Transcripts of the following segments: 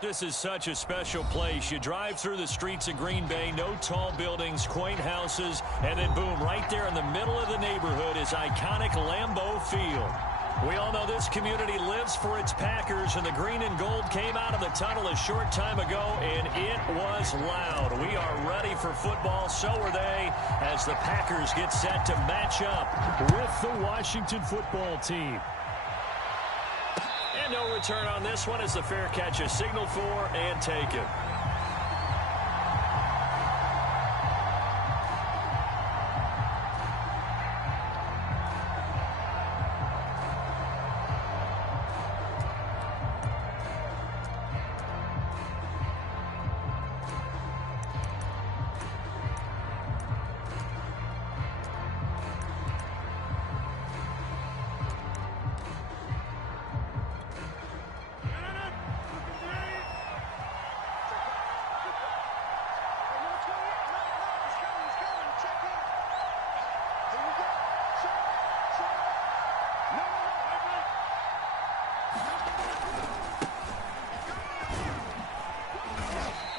This is such a special place. You drive through the streets of Green Bay, no tall buildings, quaint houses, and then boom, right there in the middle of the neighborhood is iconic Lambeau Field. We all know this community lives for its Packers, and the green and gold came out of the tunnel a short time ago, and it was loud. We are ready for football, so are they, as the Packers get set to match up with the Washington football team. And no return on this one as the fair catch is signaled for and taken.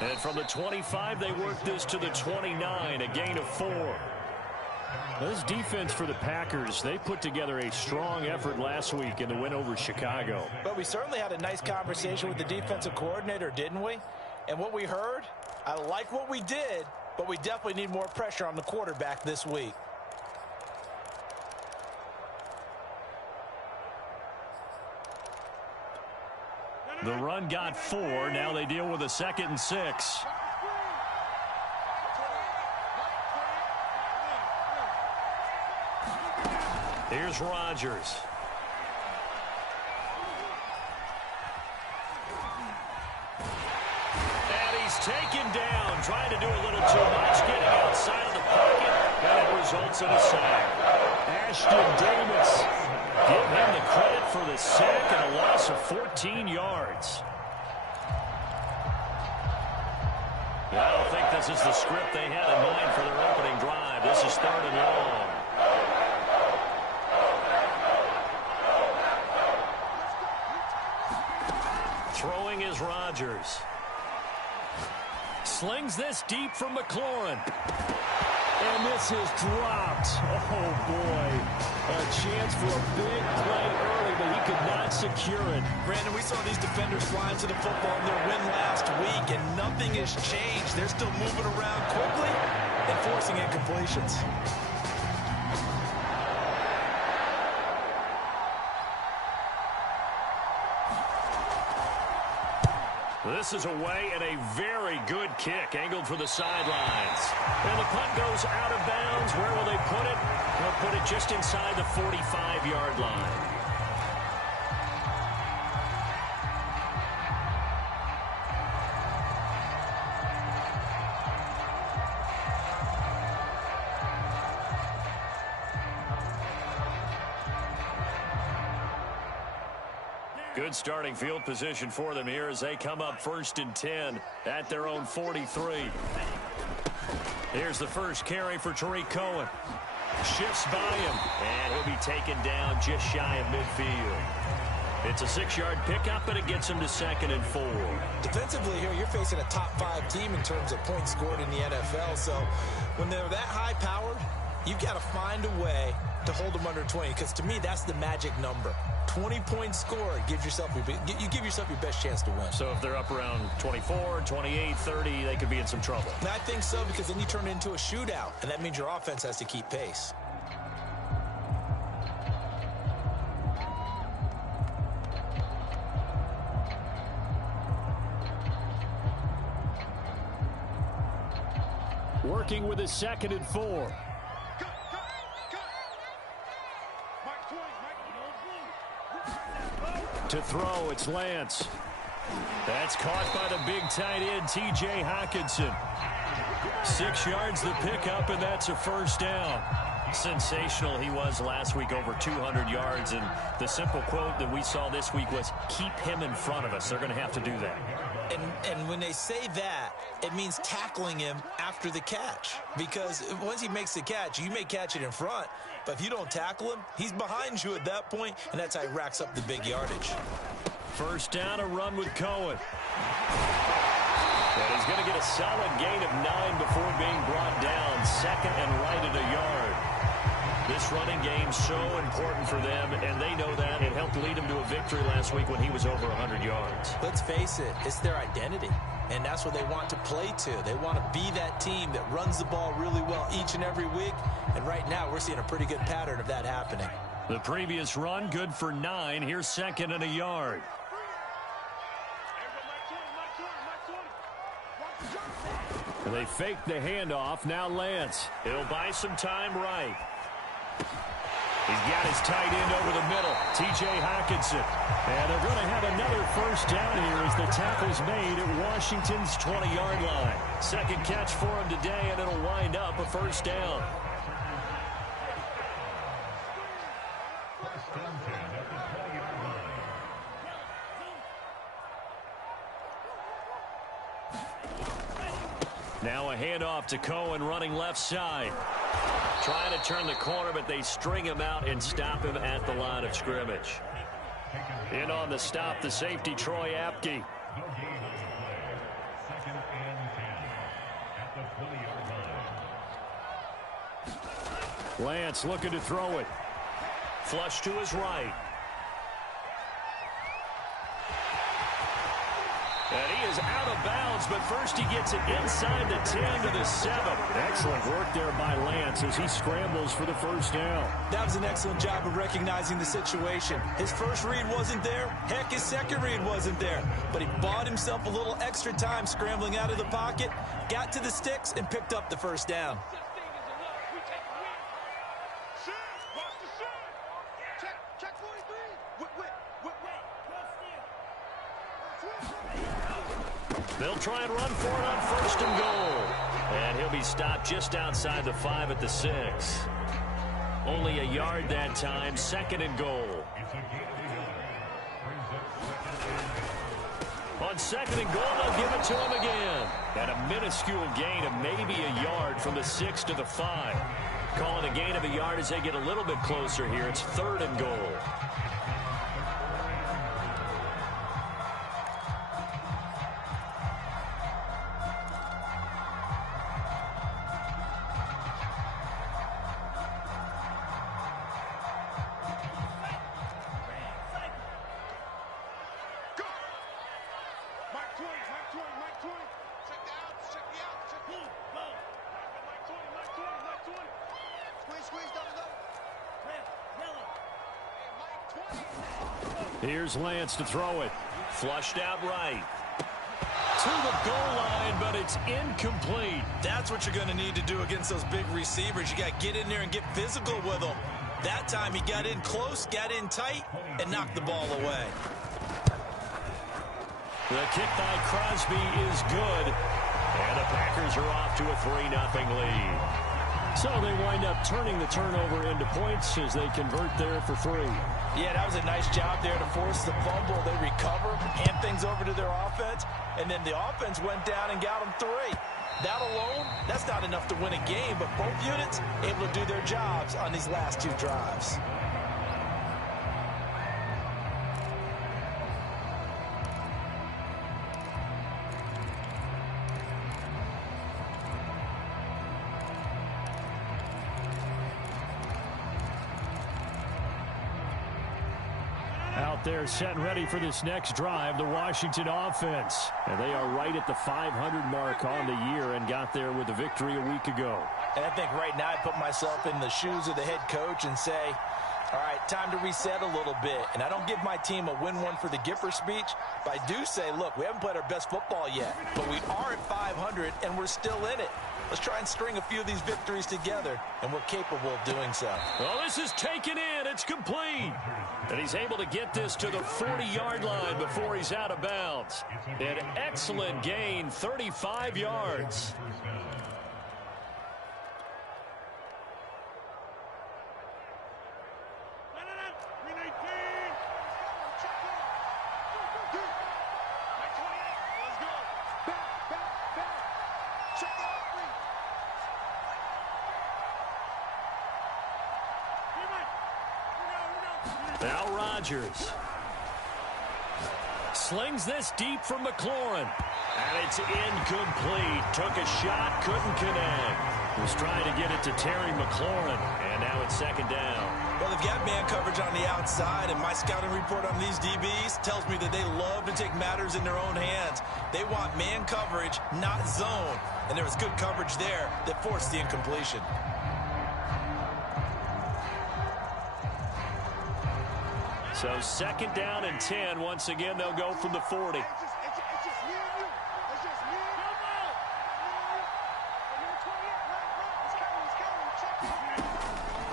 And from the 25, they work this to the 29, a gain of 4. This defense for the Packers, they put together a strong effort last week in the win over Chicago. But we certainly had a nice conversation with the defensive coordinator, didn't we? And what we heard, I like what we did, but we definitely need more pressure on the quarterback this week. The run got 4. Now they deal with a 2nd and 6. Here's Rodgers. And he's taken down, trying to do a little too much, getting outside of the pocket, and it results in a sack. Ashton Davis. Give him the credit for the sack and a loss of 14 yards. I don't think this is the script they had in mind for their opening drive. This is 3rd and long. Throwing is Rodgers. Slings this deep from McLaurin. And this is dropped. Oh, boy. A chance for a big play early, but he could not secure it. Brandon, we saw these defenders fly into the football in their win last week, and nothing has changed. They're still moving around quickly and forcing incompletions. This is away and a very good kick angled for the sidelines. And the punt goes out of bounds. Where will they put it? They'll put it just inside the 45-yard line. Good starting field position for them here as they come up 1st and 10 at their own 43. Here's the first carry for Tariq Cohen. Shifts by him, and he'll be taken down just shy of midfield. It's a 6-yard pickup, and it gets him to 2nd and 4. Defensively here, you're facing a top-5 team in terms of points scored in the NFL. So when they're that high-powered, you've got to find a way to hold them under 20, because to me, that's the magic number. 20 points scored, you give yourself your best chance to win. So if they're up around 24, 28, 30, they could be in some trouble. And I think so, because then you turn it into a shootout, and that means your offense has to keep pace. Working with a 2nd and 4. To throw, it's Lance. That's caught by the big tight end, T.J. Hockenson. 6 yards the pickup, and that's a 1st down. Sensational he was last week, over 200 yards. And the simple quote that we saw this week was, keep him in front of us. They're going to have to do that. And when they say that, it means tackling him after the catch. Because once he makes the catch, you may catch it in front. But if you don't tackle him, he's behind you at that point, and that's how he racks up the big yardage. First down, a run with Cohen. And he's going to get a solid gain of 9 before being brought down. Second and right at a yard. This running game so important for them, and they know that. It helped lead them to a victory last week when he was over 100 yards. Let's face it, it's their identity, and that's what they want to play to. They want to be that team that runs the ball really well each and every week, and right now we're seeing a pretty good pattern of that happening. The previous run, good for 9. Here's second and a yard. And they fake the handoff. Now Lance. He'll buy some time right. He's got his tight end over the middle, T.J. Hockenson. And they're going to have another first down here as the tackle's made at Washington's 20-yard line. Second catch for him today, and it'll wind up a first down. Now a handoff to Cohen running left side. Trying to turn the corner, but they string him out and stop him at the line of scrimmage. In on the stop, the safety, Troy Apke. Lance looking to throw it. Flush to his right. And he is out of bounds, but first he gets it inside the 10 to the 7. Excellent work there by Lance as he scrambles for the first down. That was an excellent job of recognizing the situation. His first read wasn't there. Heck, his second read wasn't there. But he bought himself a little extra time scrambling out of the pocket, got to the sticks, and picked up the first down. They'll try and run for it on first and goal. And he'll be stopped just outside the 5 at the 6. Only a yard that time, second and goal. On second and goal, they'll give it to him again. And a minuscule gain of maybe a yard from the 6 to the 5. Calling a gain of a yard as they get a little bit closer here. It's third and goal. Here's Lance to throw it. Flushed out right. To the goal line, but it's incomplete. That's what you're going to need to do against those big receivers. You got to get in there and get physical with them. That time he got in close, got in tight, and knocked the ball away. The kick by Crosby is good. And the Packers are off to a 3-0 lead. So they wind up turning the turnover into points as they convert there for 3. Yeah, that was a nice job there to force the fumble. They recover, hand things over to their offense, and then the offense went down and got them 3. That alone, that's not enough to win a game, but both units able to do their jobs on these last 2 drives. Out there set and ready for this next drive, the Washington offense. And they are right at the 500 mark on the year and got there with a victory a week ago. And I think right now I put myself in the shoes of the head coach and say, all right, time to reset a little bit. And I don't give my team a win one for the Gipper speech, but I do say, look, we haven't played our best football yet, but we are at 500 and we're still in it. Let's try and string a few of these victories together, and we're capable of doing so. Well, this is taken in. It's complete. And he's able to get this to the 40-yard line before he's out of bounds. An excellent gain, 35 yards. Now Rodgers. slings this deep from McLaurin. And it's incomplete. Took a shot, couldn't connect. Was trying to get it to Terry McLaurin. And now it's second down. Well, they've got man coverage on the outside, and my scouting report on these DBs tells me that they love to take matters in their own hands. They want man coverage, not zone. And there was good coverage there that forced the incompletion. So second down and 10. Once again, they'll go from the 40.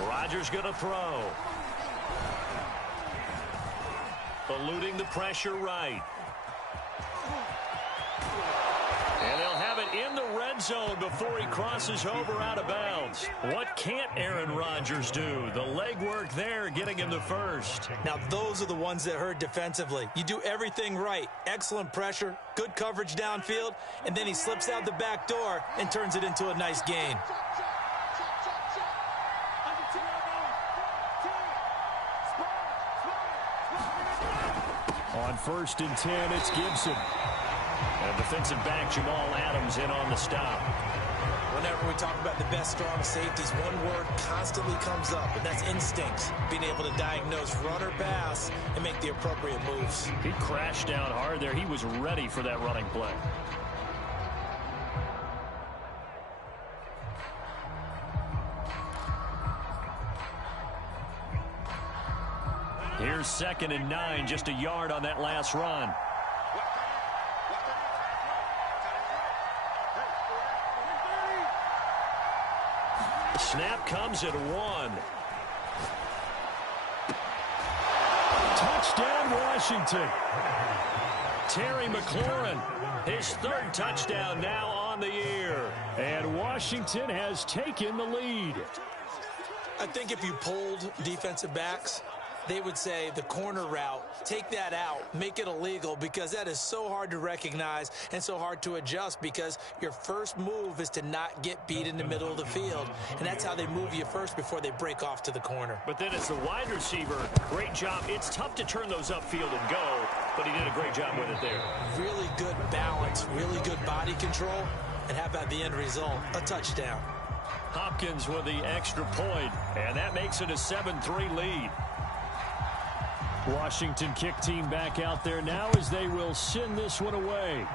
Rodgers going to throw. Eluding the pressure right. And they'll have it in the red zone before he crosses over out of bounds. What can't Aaron Rodgers do? The legwork there getting him the first. Now, those are the ones that hurt defensively. You do everything right. Excellent pressure, good coverage downfield, and then he slips out the back door and turns it into a nice gain. On 1st and 10, it's Gibson. And defensive back Jamal Adams in on the stop. Whenever we talk about the best strong safeties, one word constantly comes up, and that's instincts. Being able to diagnose run or pass and make the appropriate moves. He crashed down hard there. He was ready for that running play. Here's 2nd and 9, just a yard on that last run. Snap comes at 1. Touchdown, Washington. Terry McLaurin, his 3rd touchdown now on the year. And Washington has taken the lead. I think if you polled defensive backs, they would say the corner route, take that out, make it illegal, because that is so hard to recognize and so hard to adjust, because your first move is to not get beat in the middle of the field, and that's how they move you first before they break off to the corner. But then as the wide receiver, great job. It's tough to turn those upfield and go, but he did a great job with it there. Really good balance, really good body control, and how about the end result? A touchdown. Hopkins with the extra point, and that makes it a 7-3 lead. Washington kick team back out there now as they will send this one away.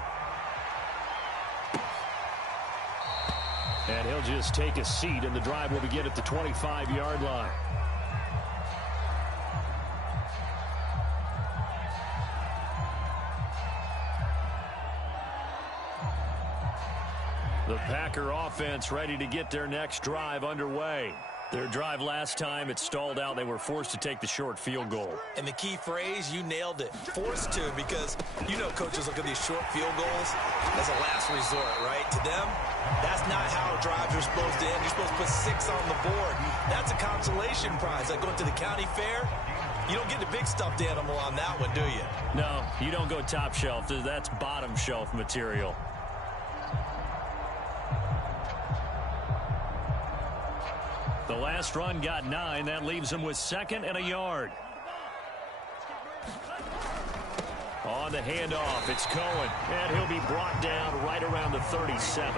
And he'll just take a seat, and the drive will begin at the 25-yard line. The Packer offense ready to get their next drive underway. Their drive last time, it stalled out. They were forced to take the short field goal. And the key phrase, you nailed it. Forced to, because you know coaches look at these short field goals as a last resort, right? To them, that's not how drives are supposed to end. You're supposed to put 6 on the board. That's a consolation prize. Like going to the county fair, you don't get the big stuffed animal on that one, do you? No, you don't go top shelf. That's bottom shelf material. The last run got 9. That leaves him with 2nd and a yard. On the handoff, it's Cohen, and he'll be brought down right around the 37.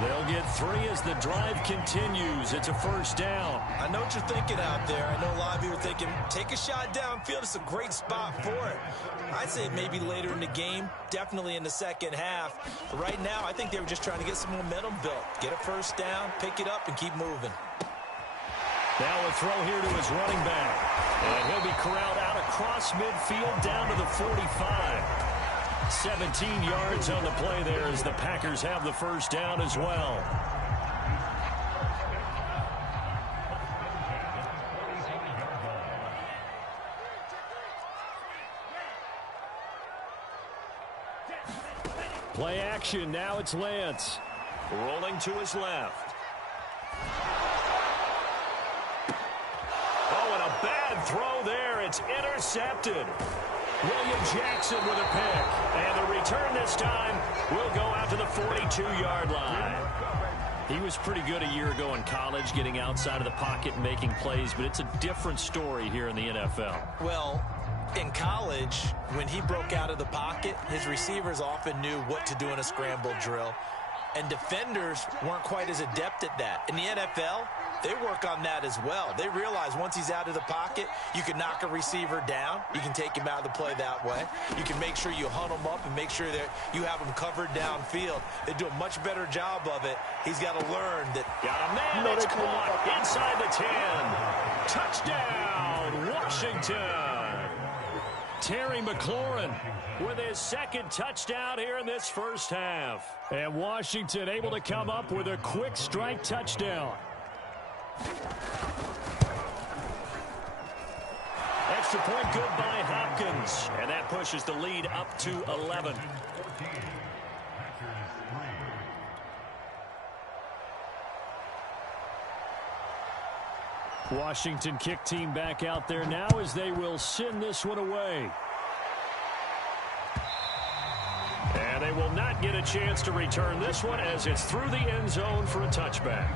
They'll get 3 as the drive continues. It's a first down. I know what you're thinking out there. I know a lot of you are thinking, take a shot downfield. It's a great spot for it. I'd say maybe later in the game, definitely in the second half. But right now, I think they were just trying to get some momentum built. Get a first down, pick it up, and keep moving. Now a throw here to his running back. And he'll be corralled out across midfield down to the 45. 17 yards on the play there as the Packers have the first down as well. Play action. Now it's Lance. Rolling to his left. Oh, and a bad throw there. It's intercepted. William Jackson with a pick. And the return this time will go out to the 42-yard line. He was pretty good a year ago in college, getting outside of the pocket and making plays, but it's a different story here in the NFL. Well, In college, when he broke out of the pocket, his receivers often knew what to do in a scramble drill. And defenders weren't quite as adept at that. In the NFL, they work on that as well. They realize once he's out of the pocket, you can knock a receiver down. You can take him out of the play that way. You can make sure you hunt him up and make sure that you have him covered downfield. They do a much better job of it. He's got to learn that. Got a man that's caught inside the 10. Touchdown, Washington. Terry McLaurin with his second touchdown here in this first half. And Washington able to come up with a quick strike touchdown. Extra point good by Hopkins. And that pushes the lead up to 11. Washington kick team back out there now as they will send this one away. And they will not get a chance to return this one as it's through the end zone for a touchback.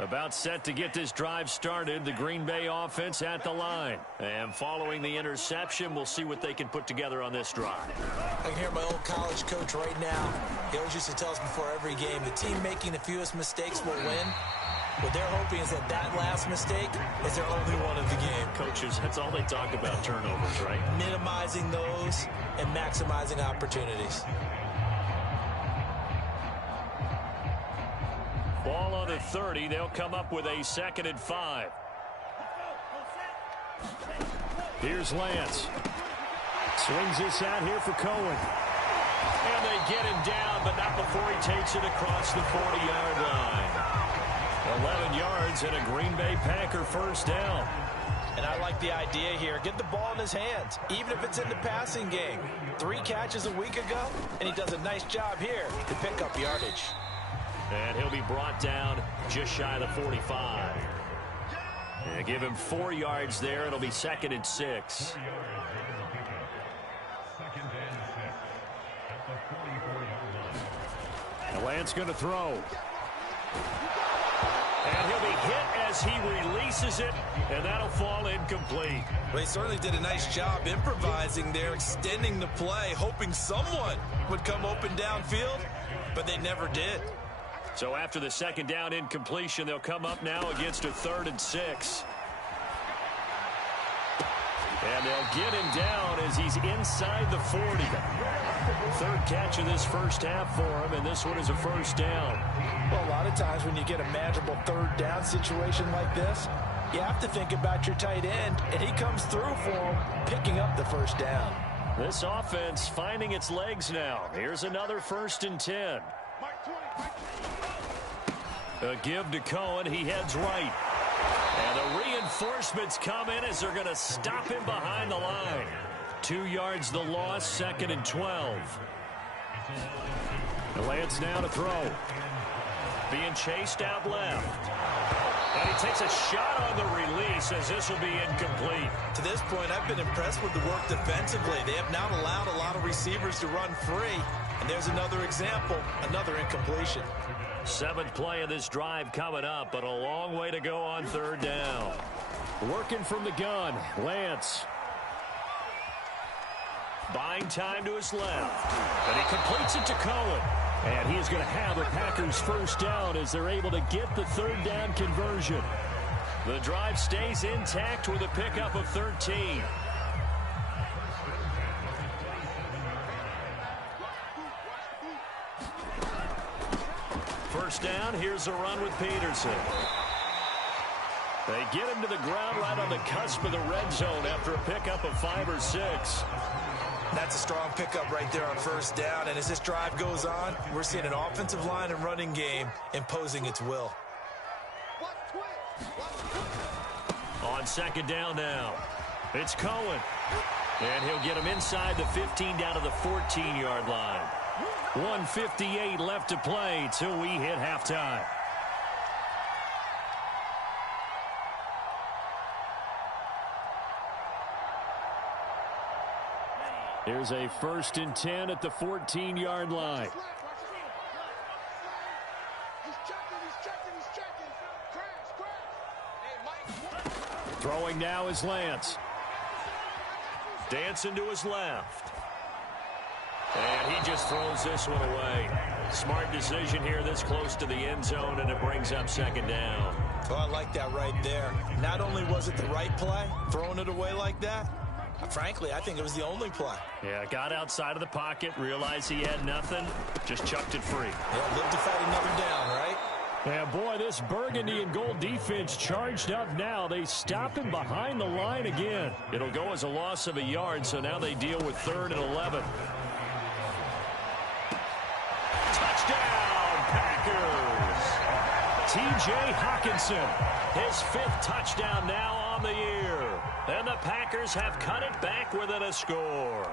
About set to get this drive started. The Green Bay offense at the line. And following the interception, we'll see what they can put together on this drive. I can hear my old college coach right now. He always used to tell us before every game, the team making the fewest mistakes will win. What they're hoping is that that last mistake is their only one of the game. Coaches, that's all they talk about, turnovers, right? Minimizing those and maximizing opportunities. Ball on the 30. They'll come up with a 2nd and 5. Here's Lance. Swings this out here for Cohen. And they get him down, but not before he takes it across the 40-yard line. 11 yards and a Green Bay Packer first down. And I like the idea here. Get the ball in his hands, even if it's in the passing game. 3 catches a week ago, and he does a nice job here to pick up yardage. And he'll be brought down just shy of the 45. And give him 4 yards there. It'll be 2nd and 6. And Lance going to throw. And he'll be hit as he releases it, and that'll fall incomplete. Well, he certainly did a nice job improvising there, extending the play, hoping someone would come open downfield, but they never did. So after the 2nd down incompletion, they'll come up now against a 3rd and 6. And they'll get him down as he's inside the 40. 3rd catch of this first half for him, and this one is a first down. Well, a lot of times when you get a manageable 3rd down situation like this, you have to think about your tight end, and he comes through for him, picking up the first down. This offense finding its legs now. Here's another 1st and 10. A give to Cohen. He heads right. And the reinforcements come in as they're going to stop him behind the line. 2 yards the loss, 2nd and 12. Lance now to throw. Being chased out left. And he takes a shot on the release as this will be incomplete. To this point, I've been impressed with the work defensively. They have not allowed a lot of receivers to run free. And there's another example, another incompletion. 7th play of this drive coming up, but a long way to go on 3rd down. Working from the gun, Lance. Buying time to his left. And he completes it to Cohen. And he is going to have the Packers first down as they're able to get the 3rd down conversion. The drive stays intact with a pickup of 13. First down, here's a run with Peterson. They get him to the ground right on the cusp of the red zone after a pickup of 5 or 6. That's a strong pickup right there on 1st down, and as this drive goes on, we're seeing an offensive line and running game imposing its will. On 2nd down now, it's Cohen. And he'll get him inside the 15 down to the 14-yard line. 1:58 left to play till we hit halftime. Here's a 1st and 10 at the 14-yard line. Throwing now is Lance. Dancing to his left. And he just throws this one away. Smart decision here this close to the end zone, and it brings up 2nd down. Oh, I like that right there. Not only was it the right play, throwing it away like that, frankly, I think it was the only play. Yeah, got outside of the pocket, realized he had nothing, just chucked it free. Yeah, live to fight another down, right? Yeah, boy, this burgundy and gold defense charged up now. They stop him behind the line again. It'll go as a loss of a yard, so now they deal with 3rd and 11. Touchdown, Packers! T.J. Hockenson, his 5th touchdown now on the year. And the Packers have cut it back within a score.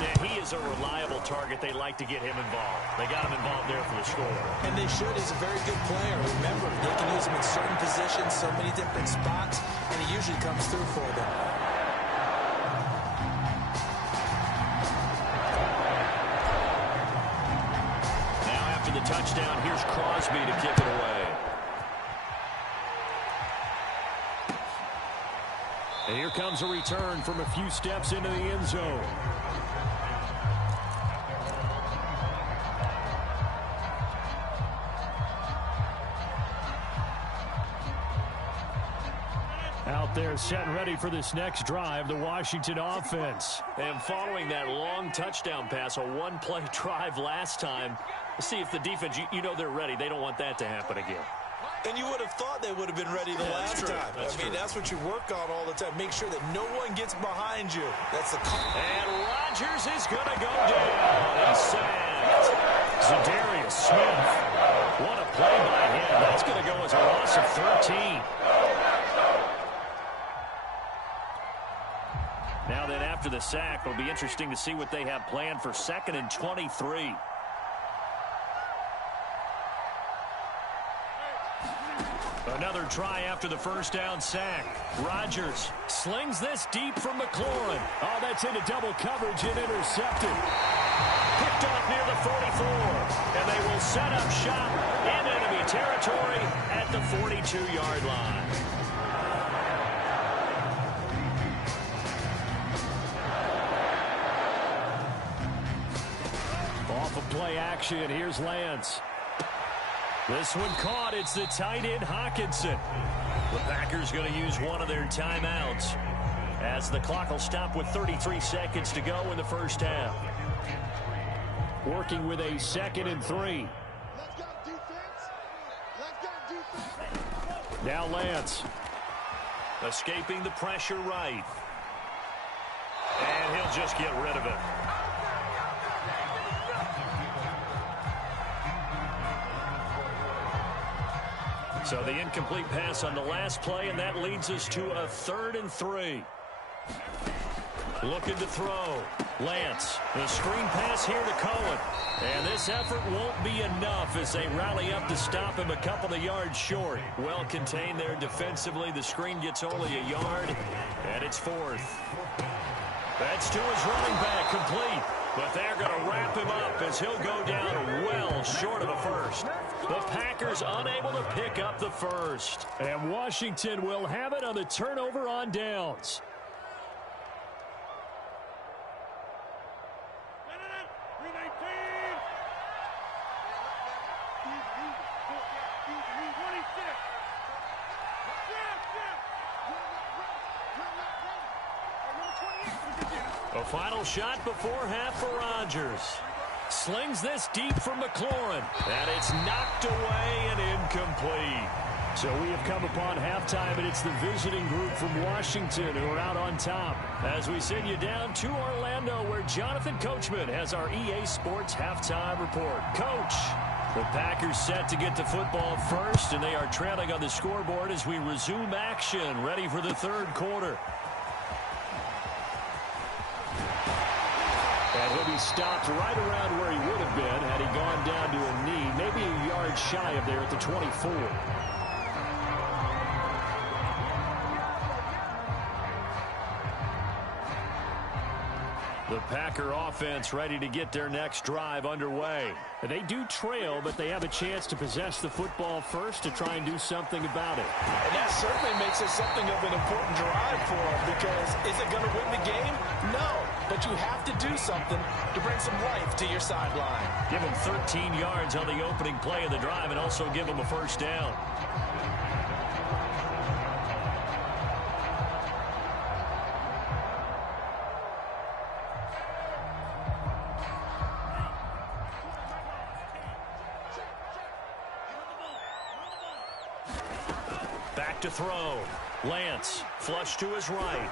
Yeah, he is a reliable target. They like to get him involved. They got him involved there for the score. And they should. He's a very good player. Remember, they can use him in certain positions, so many different spots, and he usually comes through for them. Now after the touchdown, here's Crosby to kick it away. And here comes a return from a few steps into the end zone. Out there set and ready for this next drive, the Washington offense. And following that long touchdown pass, a one-play drive last time, see if the defense, you know they're ready. They don't want that to happen again. And you would have thought they would have been ready the last time. That's what you work on all the time. Make sure that no one gets behind you. That's the call. And Rodgers is going to go down. He's sacked. Zadarius Smith. What a play by him. That's going to go as a loss of 13. Now then, after the sack, it'll be interesting to see what they have planned for 2nd and 23. Another try after the first down sack. Rodgers slings this deep from McLaurin. Oh, that's into double coverage and intercepted. Picked off near the 44. And they will set up shop in enemy territory at the 42-yard line. Off of play action, here's Lance. This one caught. It's the tight end Hockenson. The Packers going to use one of their timeouts as the clock will stop with 33 seconds to go in the first half. Working with a 2nd and 3. Let's go, defense. Let's go, defense. Now Lance. Escaping the pressure right. And he'll just get rid of it. So the incomplete pass on the last play, and that leads us to a 3rd and 3. Looking to throw. Lance, the screen pass here to Cohen. And this effort won't be enough as they rally up to stop him a couple of yards short. Well contained there defensively. The screen gets only a yard, and it's 4th. That's to his running back, complete. But they're going to wrap him up as he'll go down well short of a first. The Packers unable to pick up the first. And Washington will have it on the turnover on downs. A final shot before half for Rodgers. Slings this deep from McLaurin. And it's knocked away and incomplete. So we have come upon halftime, and it's the visiting group from Washington who are out on top. As we send you down to Orlando, where Jonathan Coachman has our EA Sports halftime report. Coach, the Packers set to get the football first, and they are trailing on the scoreboard as we resume action, ready for the 3rd quarter. And he'll be he stopped right around where he would have been had he gone down to a knee, maybe a yard shy of there at the 24. The Packer offense ready to get their next drive underway. They do trail, but they have a chance to possess the football first to try and do something about it. And that certainly makes it something of an important drive for them, because is it going to win the game? No, but you have to do something to bring some life to your sideline. Give them 13 yards on the opening play of the drive and also give them a first down. Back to throw. Lance, flush to his right.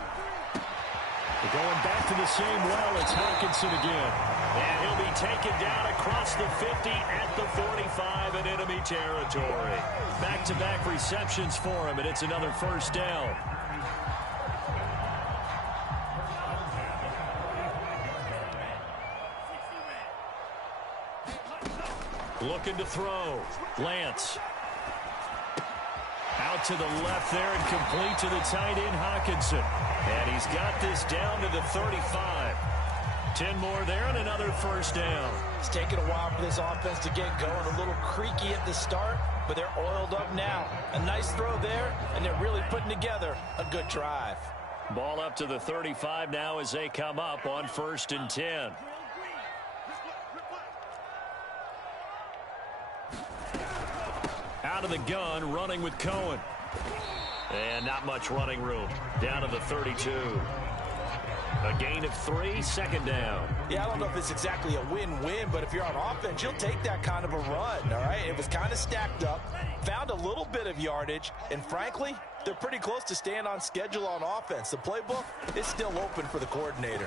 They're going back to the same well. It's Hockenson again. And he'll be taken down across the 50 at the 45 in enemy territory. Back-to-back receptions for him, and it's another first down. Looking to throw. Lance. Out to the left there and complete to the tight end, Hockenson. And he's got this down to the 35. 10 more there and another first down. It's taken a while for this offense to get going. A little creaky at the start, but they're oiled up now. A nice throw there, and they're really putting together a good drive. Ball up to the 35 now as they come up on 1st and 10. Out of the gun, running with Cohen. And not much running room. Down to the 32. A gain of 3, second down. Yeah, I don't know if it's exactly a win-win, but if you're on offense, you'll take that kind of a run, all right? It was kind of stacked up, found a little bit of yardage, and frankly, they're pretty close to staying on schedule on offense. The playbook is still open for the coordinator.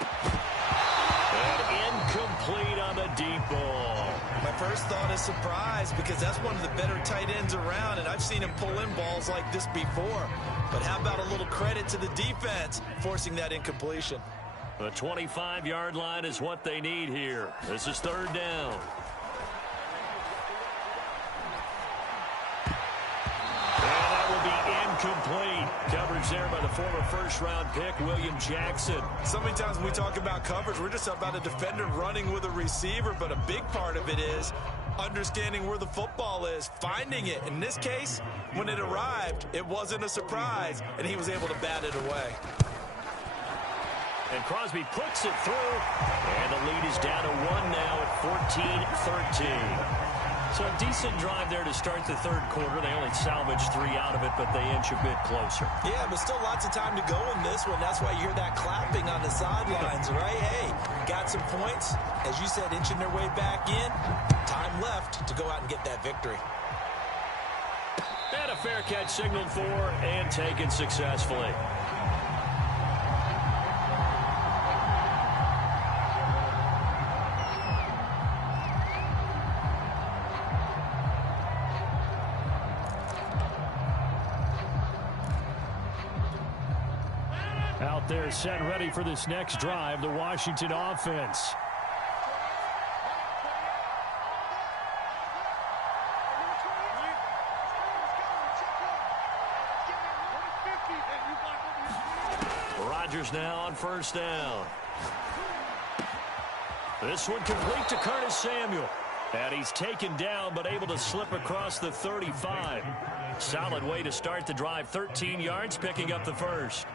And incomplete on the deep ball. My first thought is surprise, because that's one of the better tight ends around, and I've seen him pull in balls like this before. But how about a little credit to the defense forcing that incompletion? The 25-yard line is what they need here. This is 3rd down. And that will be incomplete. Coverage there by the former first-round pick, William Jackson. So many times when we talk about coverage, we're just about a defender running with a receiver, but a big part of it is understanding where the football is, finding it. In this case, when it arrived, it wasn't a surprise, and he was able to bat it away. And Crosby puts it through, and the lead is down to 1 now at 14-13. So a decent drive there to start the 3rd quarter. They only salvaged 3 out of it, but they inch a bit closer. Yeah, but still lots of time to go in this one. That's why you hear that clapping on the sidelines, right? Hey, got some points. As you said, inching their way back in. Time left to go out and get that victory. And a fair catch signaled for and taken successfully. Out there set ready for this next drive, the Washington offense. Rodgers now on 1st down. This one complete to Curtis Samuel. And he's taken down but able to slip across the 35. Solid way to start the drive. 13 yards, picking up the first.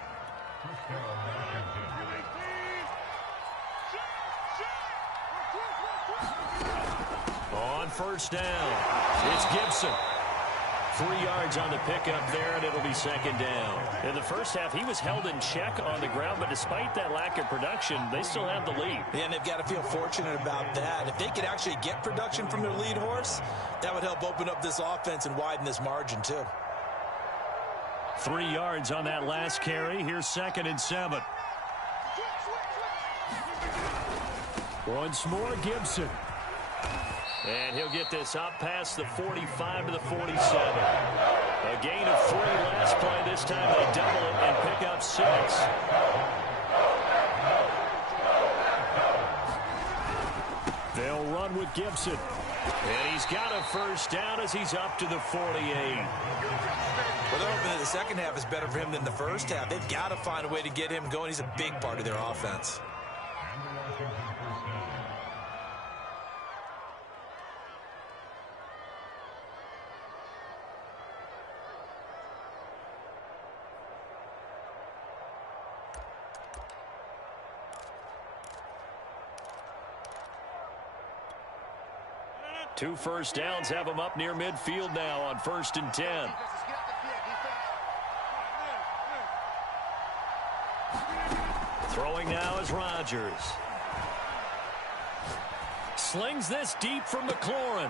On 1st down, it's Gibson. 3 yards on the pickup there, and it'll be 2nd down. In the first half, he was held in check on the ground, but despite that lack of production, they still have the lead. Yeah, and they've got to feel fortunate about that. If they could actually get production from their lead horse, that would help open up this offense and widen this margin, too. 3 yards on that last carry. Here's 2nd and 7. Once more, Gibson. And he'll get this up past the 45 to the 47. A gain of 3 last play. This time they double it and pick up 6. They'll run with Gibson. And he's got a first down as he's up to the 48. Well, they're hoping that the second half is better for him than the first half. They've got to find a way to get him going. He's a big part of their offense. Two first downs have him up near midfield now on 1st and 10. Throwing now is Rodgers. Slings this deep from McLaurin.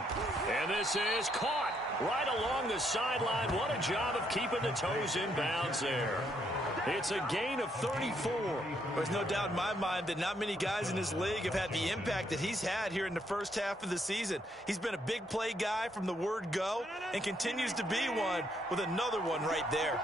And this is caught right along the sideline. What a job of keeping the toes in bounds there. It's a gain of 34. There's no doubt in my mind that not many guys in this league have had the impact that he's had here in the first half of the season. He's been a big play guy from the word go and continues to be one with another one right there.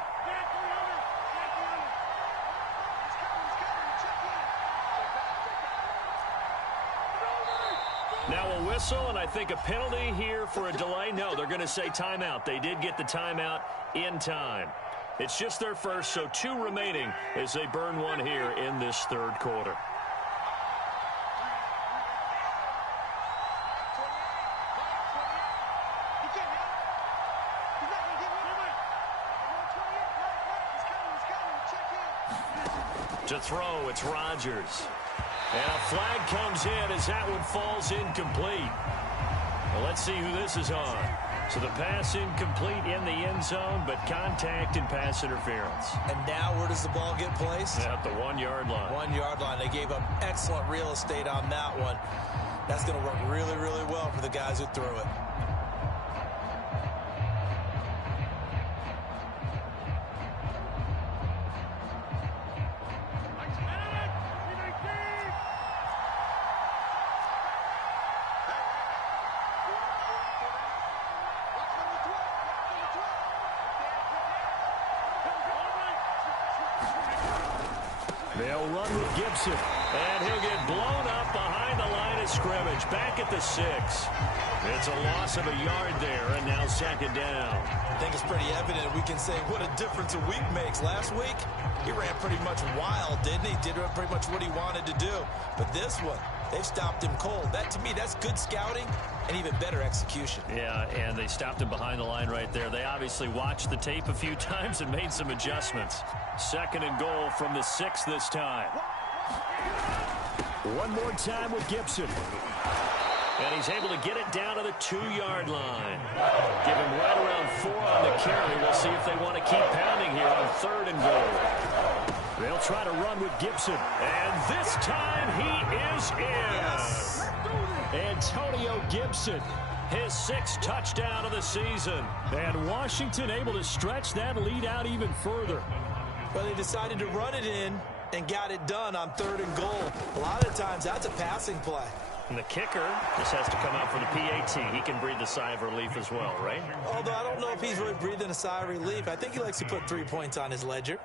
Now a whistle, and I think a penalty here for a delay. No, they're going to say timeout. They did get the timeout in time. It's just their first, so 2 remaining as they burn one here in this third quarter. To throw, it's Rodgers. And a flag comes in as that one falls incomplete. Well, let's see who this is on. So the pass incomplete in the end zone, but contact and pass interference. And now where does the ball get placed? At the 1-yard line. 1-yard line. They gave up excellent real estate on that one. That's going to work really, really well for the guys who threw it. They'll run with Gibson, and he'll get blown up behind the line of scrimmage, back at the 6. It's a loss of a yard there, and now 2nd down. I think it's pretty evident we can say what a difference a week makes. Last week, he ran pretty much wild, didn't he? Did pretty much what he wanted to do. But this one, they've stopped him cold. That, to me, that's good scouting and even better execution. Yeah, and they stopped him behind the line right there. They obviously watched the tape a few times and made some adjustments. 2nd and goal from the 6 this time. One more time with Gibson. And he's able to get it down to the 2-yard line. Give him right around 4 on the carry. We'll see if they want to keep pounding here on 3rd and goal. They'll try to run with Gibson. And this time he is in. Yes. Antonio Gibson, his 6th touchdown of the season. And Washington able to stretch that lead out even further. Well, they decided to run it in and got it done on 3rd and goal. A lot of times, that's a passing play. And the kicker just has to come out for the PAT. He can breathe a sigh of relief as well, right? Although I don't know if he's really breathing a sigh of relief. I think he likes to put 3 points on his ledger.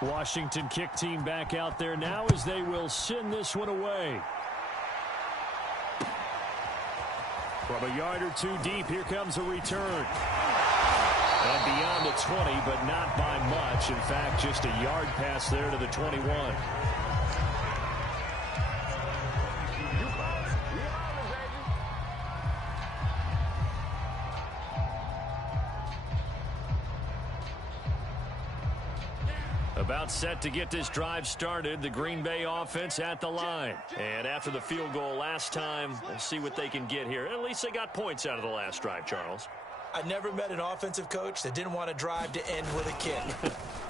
Washington kick team back out there now as they will send this one away. From a yard or 2 deep, here comes a return. And beyond the 20, but not by much. In fact, just a yard pass there to the 21. About set to get this drive started. The Green Bay offense at the line. And after the field goal last time, let's see what they can get here. At least they got points out of the last drive, Charles. I never met an offensive coach that didn't want to drive to end with a kick.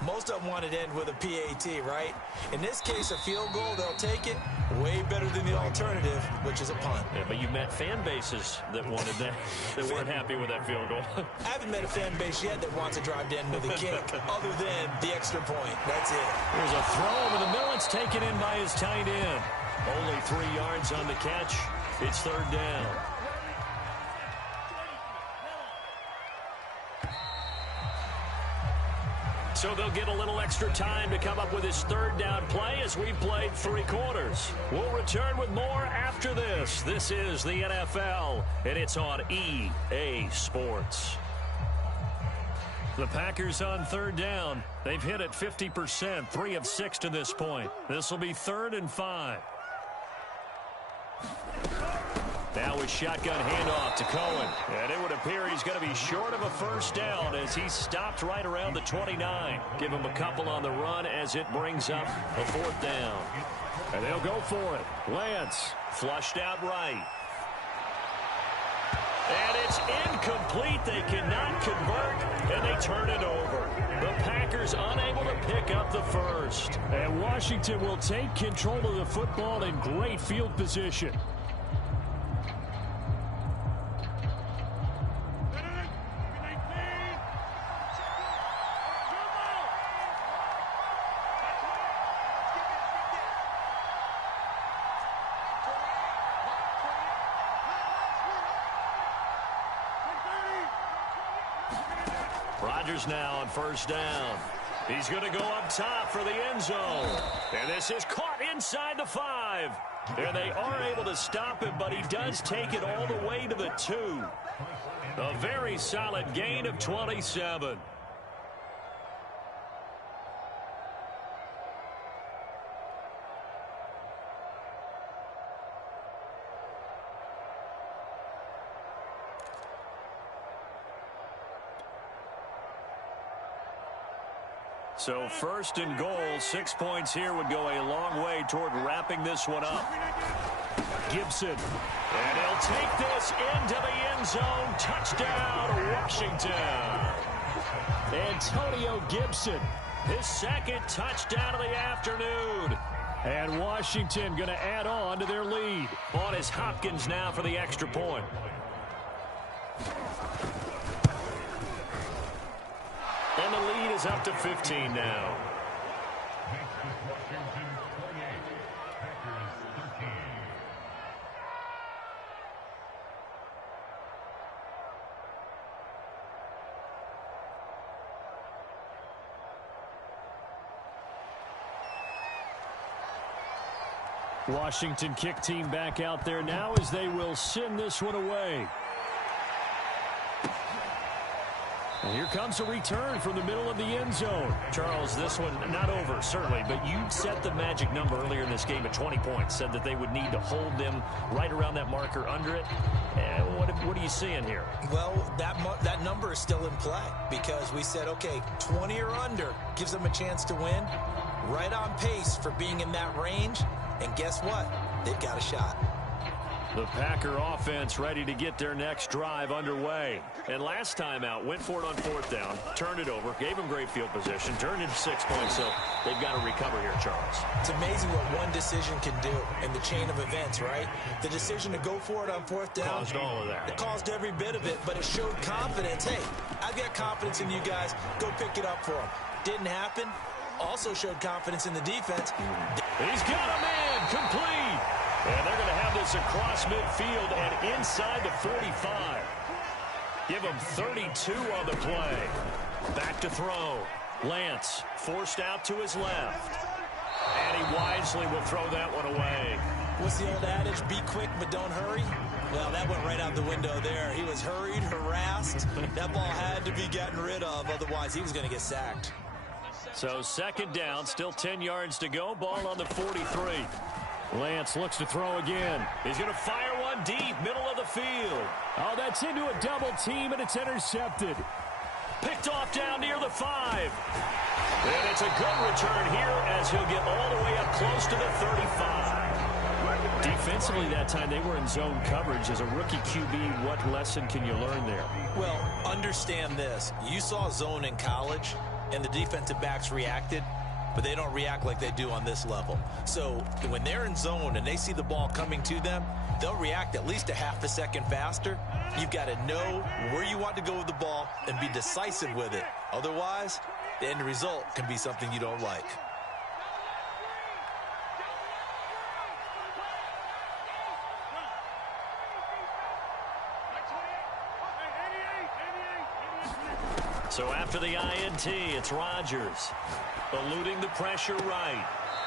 Most of them wanted to end with a PAT, right? In this case, a field goal, they'll take it. Way better than the alternative, which is a punt. Yeah, but you met fan bases that wanted that, that weren't happy with that field goal. I haven't met a fan base yet that wants to drive to end with a kick, other than the extra point. That's it. Here's a throw over the middle. It's taken in by his tight end. Only 3 yards on the catch. It's 3rd down. So they'll get a little extra time to come up with his third down play as we've played 3 quarters. We'll return with more after this. This is the NFL, and it's on EA Sports. The Packers on third down. They've hit it 50%, 3 of 6 to this point. This will be 3rd and 5. Now a shotgun handoff to Cohen. And it would appear he's going to be short of a first down as he's stopped right around the 29. Give him a couple on the run as it brings up a 4th down. And they'll go for it. Lance flushed out right. And it's incomplete. They cannot convert, and they turn it over. The Packers unable to pick up the first. And Washington will take control of the football in great field position. Rodgers now on first down. He's going to go up top for the end zone. And this is caught inside the 5. And they are able to stop him, but he does take it all the way to the 2. A very solid gain of 27. So 1st and goal, 6 points here would go a long way toward wrapping this one up. Gibson. And he'll take this into the end zone. Touchdown, Washington. Antonio Gibson. His 2nd touchdown of the afternoon. And Washington going to add on to their lead. On is Hopkins now for the extra point. And the lead is up to 15 now. Washington kick team back out there now as they will send this one away. And here comes a return from the middle of the end zone. Charles, this one not over, certainly, but you set the magic number earlier in this game at 20 points, said that they would need to hold them right around that marker under it. What are you seeing here? Well, that number is still in play because we said, okay, 20 or under gives them a chance to win. Right on pace for being in that range. And guess what? They've got a shot. The Packer offense ready to get their next drive underway. And last time out, went for it on 4th down, turned it over, gave them great field position, turned into 6 points, so they've got to recover here, Charles. It's amazing what one decision can do in the chain of events, right? The decision to go for it on 4th down. Caused all of that. It caused every bit of it, but it showed confidence. Hey, I've got confidence in you guys. Go pick it up for them. Didn't happen. Also showed confidence in the defense. He's got a man complete. And they're going to have this across midfield and inside the 45. Give him 32 on the play. Back to throw. Lance forced out to his left. And he wisely will throw that one away. What's the old adage? Be quick, but don't hurry. Well, that went right out the window there. He was hurried, harassed. That ball had to be gotten rid of. Otherwise, he was going to get sacked. So 2nd down, still 10 yards to go. Ball on the 43. Lance looks to throw again. He's going to fire one deep, middle of the field. Oh, that's into a double team, and it's intercepted. Picked off down near the 5. And it's a good return here as he'll get all the way up close to the 35. Defensively that time, they were in zone coverage. As a rookie QB, what lesson can you learn there? Well, understand this. You saw zone in college, and the defensive backs reacted. But they don't react like they do on this level. So when they're in zone and they see the ball coming to them, they'll react at least a half a second faster. You've got to know where you want to go with the ball and be decisive with it. Otherwise, the end result can be something you don't like. So after the INT, it's Rodgers. Eluding the pressure right.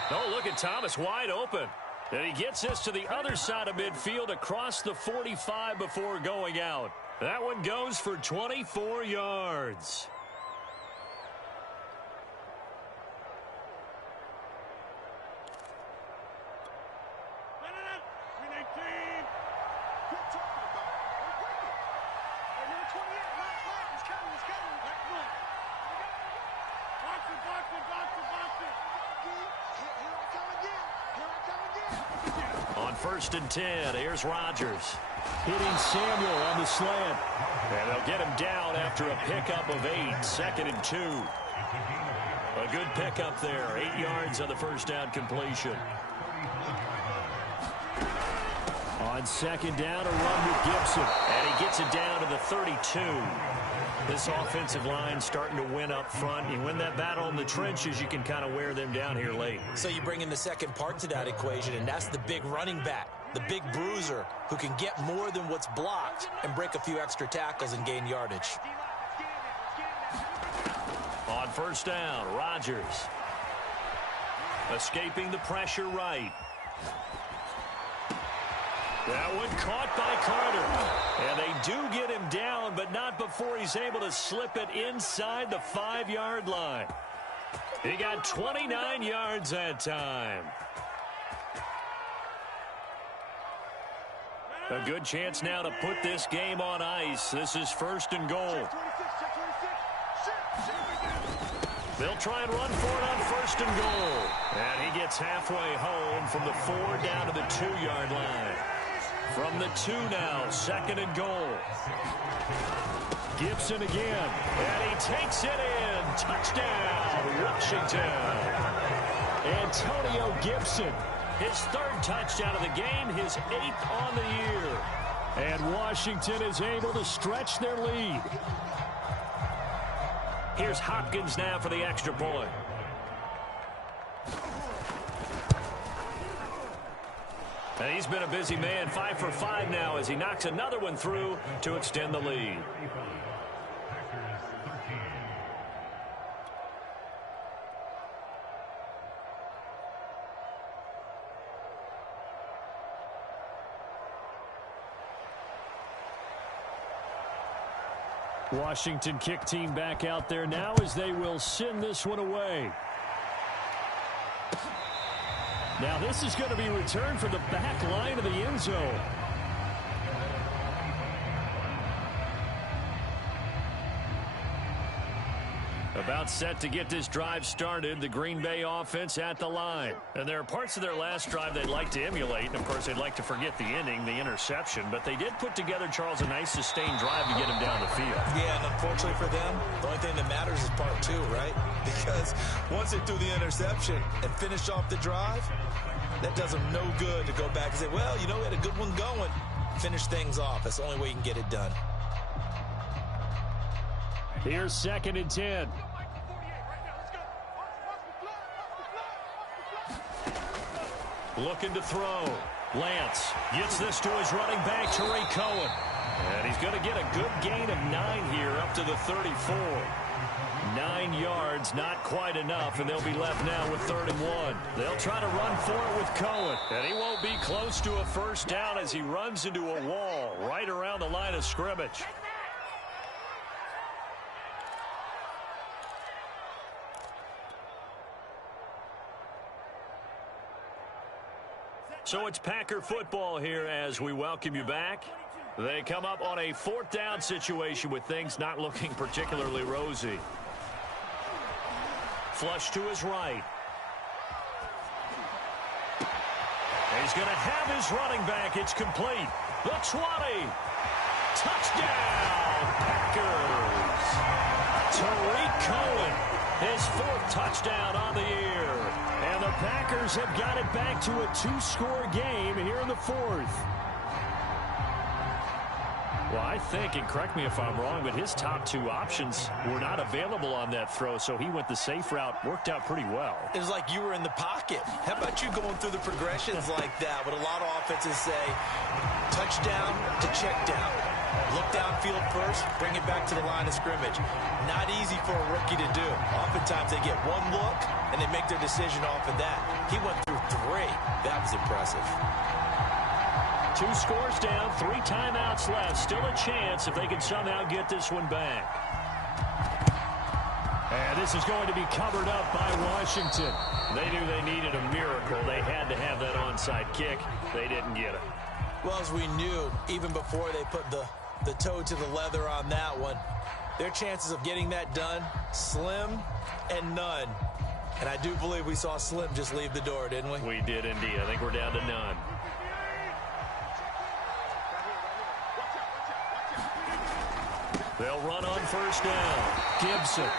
Oh, look at Thomas wide open. And he gets this to the other side of midfield across the 45 before going out. That one goes for 24 yards. On 1st and 10, here's Rodgers. Hitting Samuel on the slant. And they'll get him down after a pickup of 8, 2nd and 2. A good pickup there, 8 yards on the first down completion. On 2nd down, a run with Gibson. And he gets it down to the 32. This offensive line starting to win up front. You win that battle in the trenches, you can kind of wear them down here late. So you bring in the second part to that equation, and that's the big running back, the big bruiser, who can get more than what's blocked and break a few extra tackles and gain yardage. On 1st down, Rodgers. Escaping the pressure right. That one caught by Carter. And they do get him down, but not before he's able to slip it inside the 5-yard line. He got 29 yards that time. A good chance now to put this game on ice. This is 1st and goal. They'll try and run for it on 1st and goal. And he gets halfway home from the 4 down to the 2-yard line. From the 2 now, 2nd and goal. Gibson again. And he takes it in. Touchdown, Washington. Antonio Gibson. His 3rd touchdown of the game, his 8th on the year. And Washington is able to stretch their lead. Here's Hopkins now for the extra point. And he's been a busy man, 5 for 5 now as he knocks another one through to extend the lead. Washington kick team back out there now as they will send this one away. Now this is going to be returned from the back line of the end zone. About set to get this drive started, the Green Bay offense at the line. And there are parts of their last drive they'd like to emulate. And, of course, they'd like to forget the inning, the interception. But they did put together, Charles, a nice sustained drive to get him down the field. Yeah, and unfortunately for them, the only thing that matters is part 2, right? Because once they threw the interception and finished off the drive, that does them no good to go back and say, well, you know, we had a good one going. Finish things off. That's the only way you can get it done. Here's 2nd and 10. Looking to throw. Lance gets this to his running back, Tariq Cohen. And he's going to get a good gain of 9 here up to the 34. 9 yards, not quite enough, and they'll be left now with 3rd and 1. They'll try to run for it with Cohen. And he won't be close to a first down as he runs into a wall right around the line of scrimmage. So it's Packer football here as we welcome you back. They come up on a 4th down situation with things not looking particularly rosy. Flush to his right. He's going to have his running back. It's complete. The 20. Touchdown, Packers. Tariq Cohen, his 4th touchdown on the year. And the Packers have got it back to a 2-score game here in the 4th. Well, I think, and correct me if I'm wrong, but his top two options were not available on that throw, so he went the safe route. Worked out pretty well. It was like you were in the pocket. How about you going through the progressions like that? What a lot of offenses say, touchdown to check down. Look downfield first, bring it back to the line of scrimmage. Not easy for a rookie to do. Oftentimes they get one look, and they make their decision off of that. He went through three. That was impressive. 2 scores down, 3 timeouts left. Still a chance if they can somehow get this one back. And this is going to be covered up by Washington. They knew they needed a miracle. They had to have that onside kick. They didn't get it. Well, as we knew, even before they put the toe to the leather on that one, their chances of getting that done, slim and none. And I do believe we saw Slim just leave the door, didn't we? We did indeed. I think we're down to none. They'll run on first down. Gibson.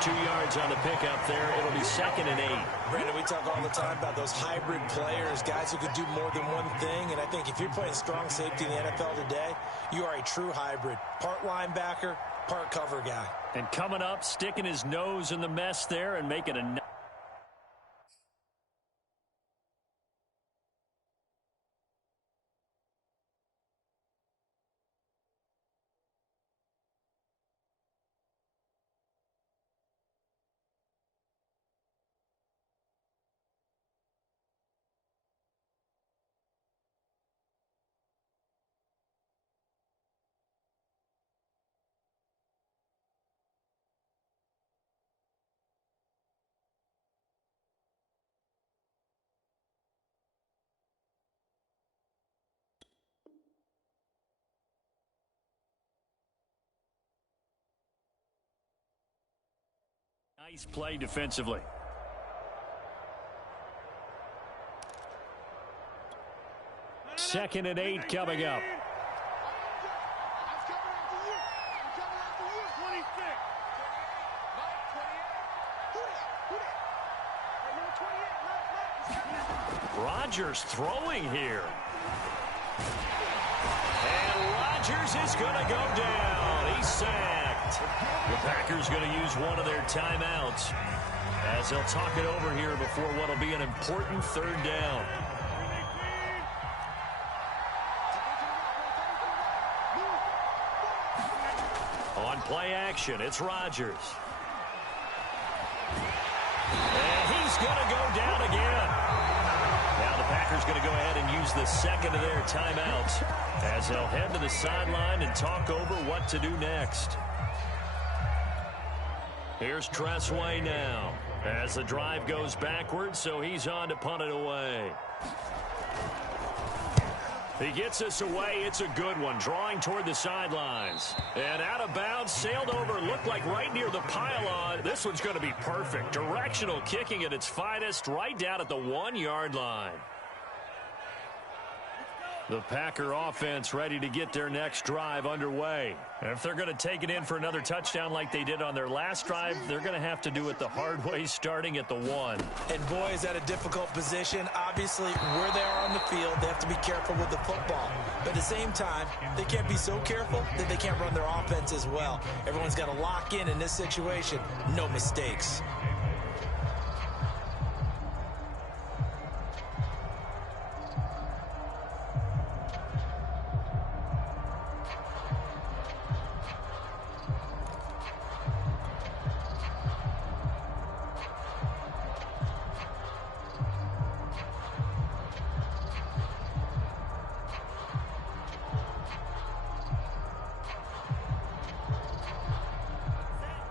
2 yards on the pickup there. It'll be 2nd and 8. Brandon, we talk all the time about those hybrid players, guys who could do more than one thing. And I think if you're playing strong safety in the NFL today, you are a true hybrid. Part linebacker, part cover guy. And coming up, sticking his nose in the mess there and making a... Nice play defensively. Second and 8 coming up. Rodgers throwing here. And Rodgers is going to go down. He's sacked. The Packers going to use one of their timeouts as they'll talk it over here before what will be an important 3rd down. On play action, it's Rodgers. And he's going to go down again. Now the Packers going to go ahead and use the 2nd of their timeouts as they'll head to the sideline and talk over what to do next. Here's Tressway now as the drive goes backwards, so he's on to punt it away. He gets us away. It's a good one, drawing toward the sidelines. And out of bounds, sailed over, looked like right near the pylon. This one's going to be perfect. Directional kicking at its finest, right down at the 1-yard line. The Packer offense ready to get their next drive underway. And if they're going to take it in for another touchdown like they did on their last drive, they're going to have to do it the hard way, starting at the 1. And boy, is that a difficult position. Obviously, where they are on the field, they have to be careful with the football. But at the same time, they can't be so careful that they can't run their offense as well. Everyone's got to lock in this situation. No mistakes.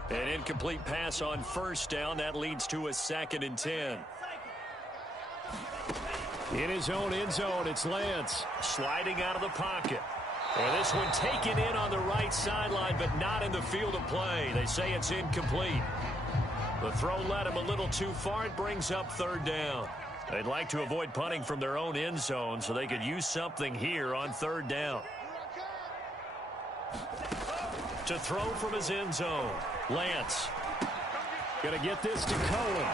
An incomplete pass on first down. That leads to a 2nd and 10. In his own end zone, it's Lance sliding out of the pocket. And this one taken in on the right sideline, but not in the field of play. They say it's incomplete. The throw led him a little too far. It brings up 3rd down. They'd like to avoid punting from their own end zone so they could use something here on 3rd down. To throw from his end zone, Lance. Going to get this to Cohen.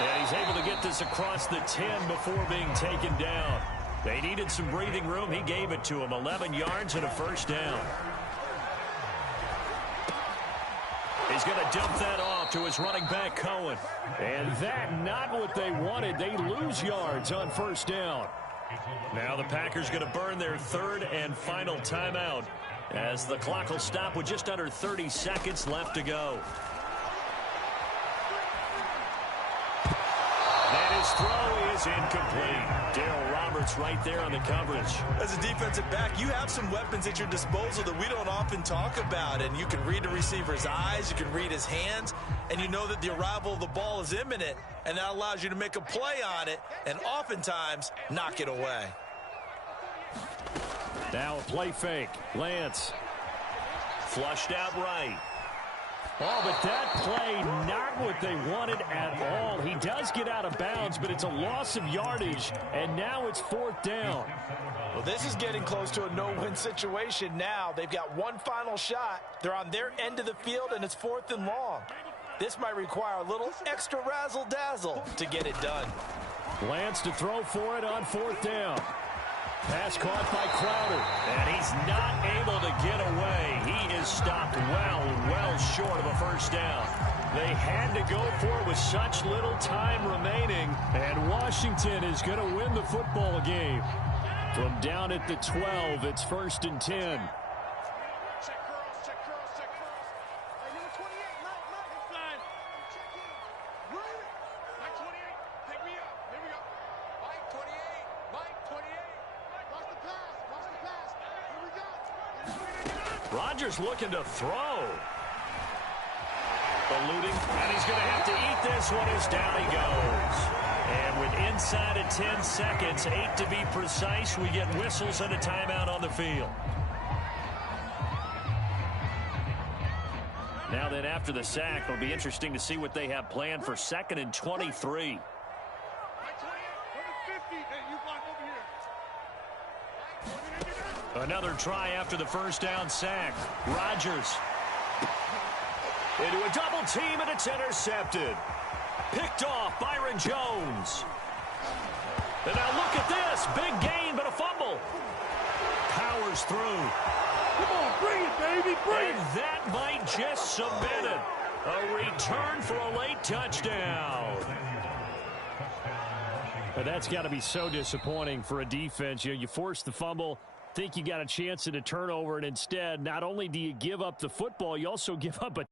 And he's able to get this across the 10 before being taken down. They needed some breathing room. He gave it to them. 11 yards and a first down. He's going to dump that off to his running back, Cohen. And that not what they wanted. They lose yards on first down. Now the Packers going to burn their third and final timeout as the clock will stop with just under 30 seconds left to go. And his throw is incomplete. Darryl Roberts right there on the coverage. As a defensive back, you have some weapons at your disposal that we don't often talk about. And you can read the receiver's eyes, you can read his hands, and you know that the arrival of the ball is imminent. And that allows you to make a play on it and oftentimes knock it away. Now a play fake. Lance. Flushed out right. Oh, but that play, not what they wanted at all. He does get out of bounds, but it's a loss of yardage, and now it's fourth down. Well, this is getting close to a no-win situation now. They've got one final shot. They're on their end of the field, and it's fourth and long. This might require a little extra razzle-dazzle to get it done. Lance to throw for it on fourth down. Pass caught by Crowder. And he's not able to get away. He is stopped well short of a first down. They had to go for it with such little time remaining. And Washington is going to win the football game. From down at the 12, it's first and 10. Rodgers looking to throw. Eluding, and he's going to have to eat this one as down he goes. And with inside of 10 seconds, 8 to be precise, we get whistles and a timeout on the field. Now then, after the sack, it'll be interesting to see what they have planned for 2nd and 23. Another try after the first down sack. Rodgers into a double team, and it's intercepted. Picked off Byron Jones. And now look at this. Big gain, but a fumble. Powers through. Come on, bring it, baby, bring it. And that might just cement it. A return for a late touchdown. But that's got to be so disappointing for a defense. You force the fumble, think you got a chance at a turnover, and instead, not only do you give up the football, you also give up a